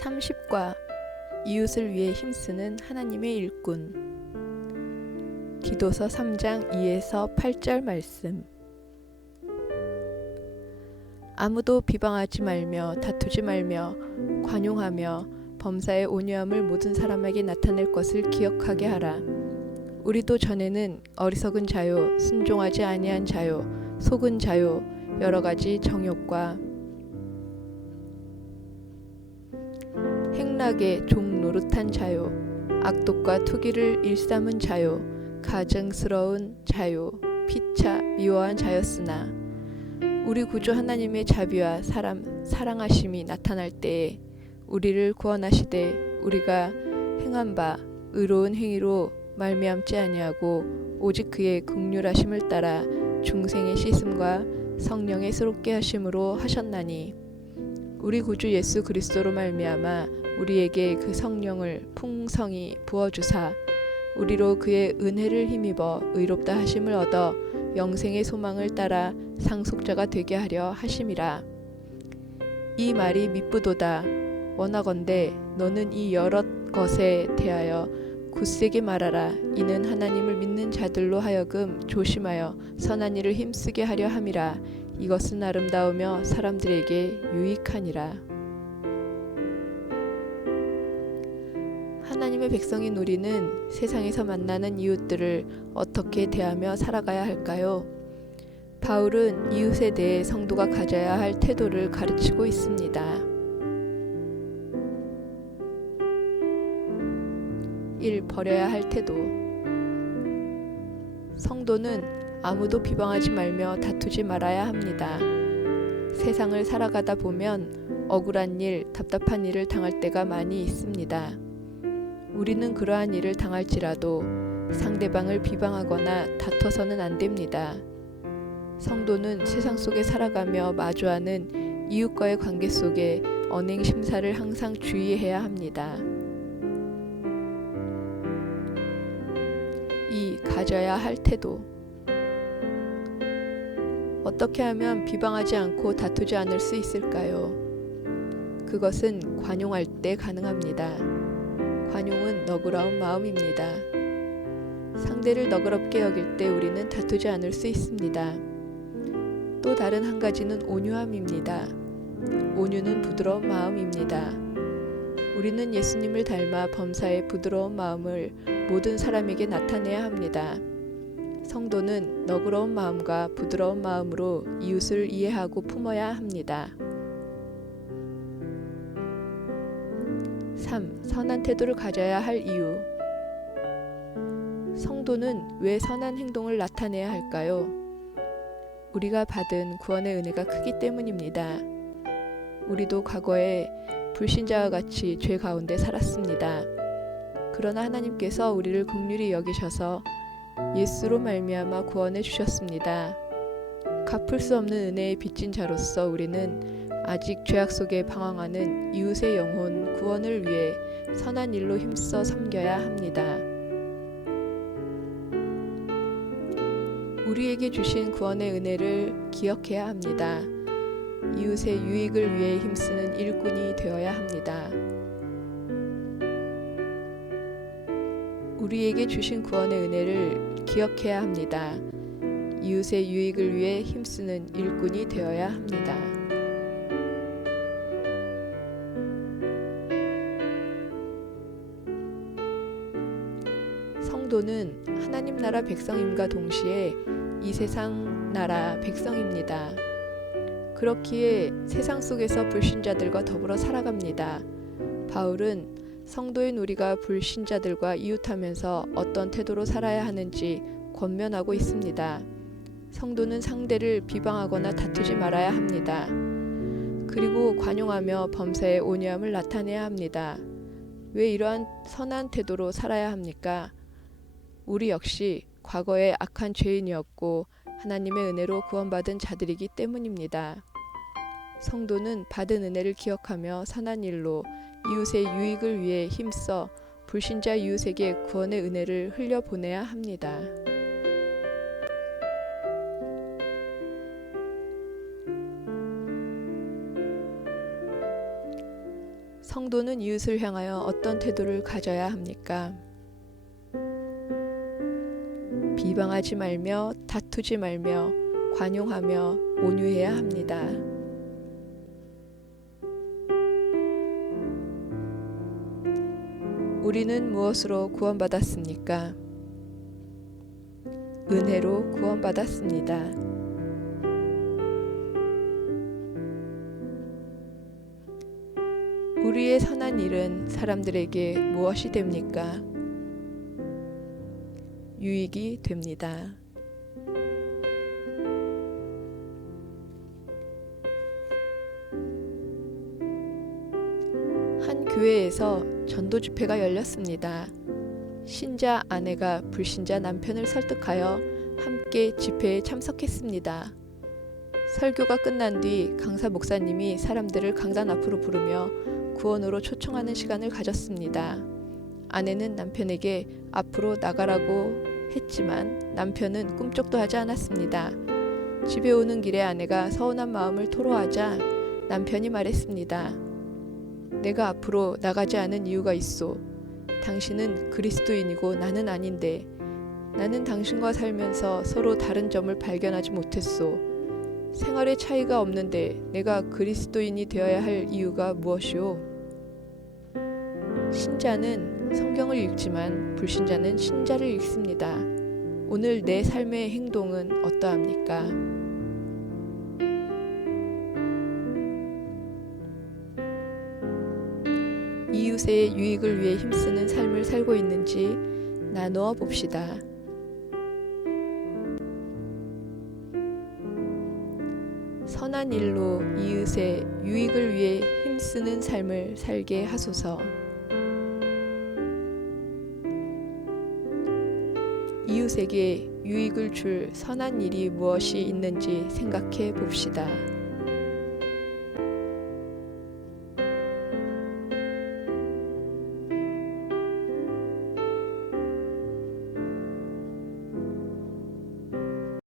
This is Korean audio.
30과 이웃을 위해 힘쓰는 하나님의 일꾼. 디도서 3장 2에서 8절 말씀. 아무도 비방하지 말며 다투지 말며 관용하며 범사의 온유함을 모든 사람에게 나타낼 것을 기억하게 하라. 우리도 전에는 어리석은 자요, 순종하지 아니한 자요, 속은 자요, 여러 가지 정욕과 행락의 종 노릇한 자요, 악독과 투기를 일삼은 자요, 가증스러운 자요, 피차 미워한 자였으나 우리 구주 하나님의 자비와 사랑하심이 나타날 때에 우리를 구원하시되 우리가 행한 바 의로운 행위로 말미암지 아니하고 오직 그의 긍휼하심을 따라 중생의 씻음과 성령의 새롭게 하심으로 하셨나니 우리 구주 예수 그리스도로 말미암아 우리에게 그 성령을 풍성히 부어주사 우리로 그의 은혜를 힘입어 의롭다 하심을 얻어 영생의 소망을 따라 상속자가 되게 하려 하심이라. 이 말이 미쁘도다. 원하건대 너는 이 여러 것에 대하여 굳세게 말하라. 이는 하나님을 믿는 자들로 하여금 조심하여 선한 일을 힘쓰게 하려 함이라. 이것은 아름다우며 사람들에게 유익하니라. 하나님의 백성인 우리는 세상에서 만나는 이웃들을 어떻게 대하며 살아가야 할까요? 바울은 이웃에 대해 성도가 가져야 할 태도를 가르치고 있습니다. 1. 버려야 할 태도. 성도는 아무도 비방하지 말며 다투지 말아야 합니다. 세상을 살아가다 보면 억울한 일, 답답한 일을 당할 때가 많이 있습니다. 우리는 그러한 일을 당할지라도 상대방을 비방하거나 다퉈서는 안 됩니다. 성도는 세상 속에 살아가며 마주하는 이웃과의 관계 속에 언행 심사를 항상 주의해야 합니다. 2. 가져야 할 태도. 어떻게 하면 비방하지 않고 다투지 않을 수 있을까요? 그것은 관용할 때 가능합니다. 관용은 너그러운 마음입니다. 상대를 너그럽게 여길 때 우리는 다투지 않을 수 있습니다. 또 다른 한 가지는 온유함입니다. 온유는 부드러운 마음입니다. 우리는 예수님을 닮아 범사의 부드러운 마음을 모든 사람에게 나타내야 합니다. 성도는 너그러운 마음과 부드러운 마음으로 이웃을 이해하고 품어야 합니다. 3. 선한 태도를 가져야 할 이유. 성도는 왜 선한 행동을 나타내야 할까요? 우리가 받은 구원의 은혜가 크기 때문입니다. 우리도 과거에 불신자와 같이 죄 가운데 살았습니다. 그러나 하나님께서 우리를 긍휼히 여기셔서 예수로 말미암아 구원해 주셨습니다. 갚을 수 없는 은혜의 빚진 자로서 우리는 아직 죄악 속에 방황하는 이웃의 영혼 구원을 위해 선한 일로 힘써 섬겨야 합니다. 우리에게 주신 구원의 은혜를 기억해야 합니다. 이웃의 유익을 위해 힘쓰는 일꾼이 되어야 합니다. 우리에게 주신 구원의 은혜를 기억해야 합니다. 이웃의 유익을 위해 힘쓰는 일꾼이 되어야 합니다. 성도는 하나님 나라 백성임과 동시에 이 세상 나라 백성입니다. 그렇기에 세상 속에서 불신자들과 더불어 살아갑니다. 바울은 성도인 우리가 불신자들과 이웃하면서 어떤 태도로 살아야 하는지 권면하고 있습니다. 성도는 상대를 비방하거나 다투지 말아야 합니다. 그리고 관용하며 범사의 온유함을 나타내야 합니다. 왜 이러한 선한 태도로 살아야 합니까? 우리 역시 과거에 악한 죄인이었고 하나님의 은혜로 구원받은 자들이기 때문입니다. 성도는 받은 은혜를 기억하며 선한 일로 이웃의 유익을 위해 힘써 불신자 이웃에게 구원의 은혜를 흘려보내야 합니다. 성도는 이웃을 향하여 어떤 태도를 가져야 합니까? 비방하지 말며 다투지 말며 관용하며 온유해야 합니다. 우리는 무엇으로 구원받았습니까? 은혜로 구원받았습니다. 우리의 선한 일은 사람들에게 무엇이 됩니까? 유익이 됩니다. 한 교회에서 전도 집회가 열렸습니다. 신자 아내가 불신자 남편을 설득하여 함께 집회에 참석했습니다. 설교가 끝난 뒤 강사 목사님이 사람들을 강단 앞으로 부르며 구원으로 초청하는 시간을 가졌습니다. 아내는 남편에게 앞으로 나가라고 했지만 남편은 꿈쩍도 하지 않았습니다. 집에 오는 길에 아내가 서운한 마음을 토로하자 남편이 말했습니다. 내가 앞으로 나가지 않은 이유가 있소. 당신은 그리스도인이고 나는 아닌데 나는 당신과 살면서 서로 다른 점을 발견하지 못했소. 생활의 차이가 없는데 내가 그리스도인이 되어야 할 이유가 무엇이오? 신자는 성경을 읽지만 불신자는 신자를 읽습니다. 오늘 내 삶의 행동은 어떠합니까? 이웃의 유익을 위해 힘쓰는 삶을 살고 있는지 나누어 봅시다. 선한 일로 이웃의 유익을 위해 힘쓰는 삶을 살게 하소서. 이웃에게 유익을 줄 선한 일이 무엇이 있는지 생각해 봅시다.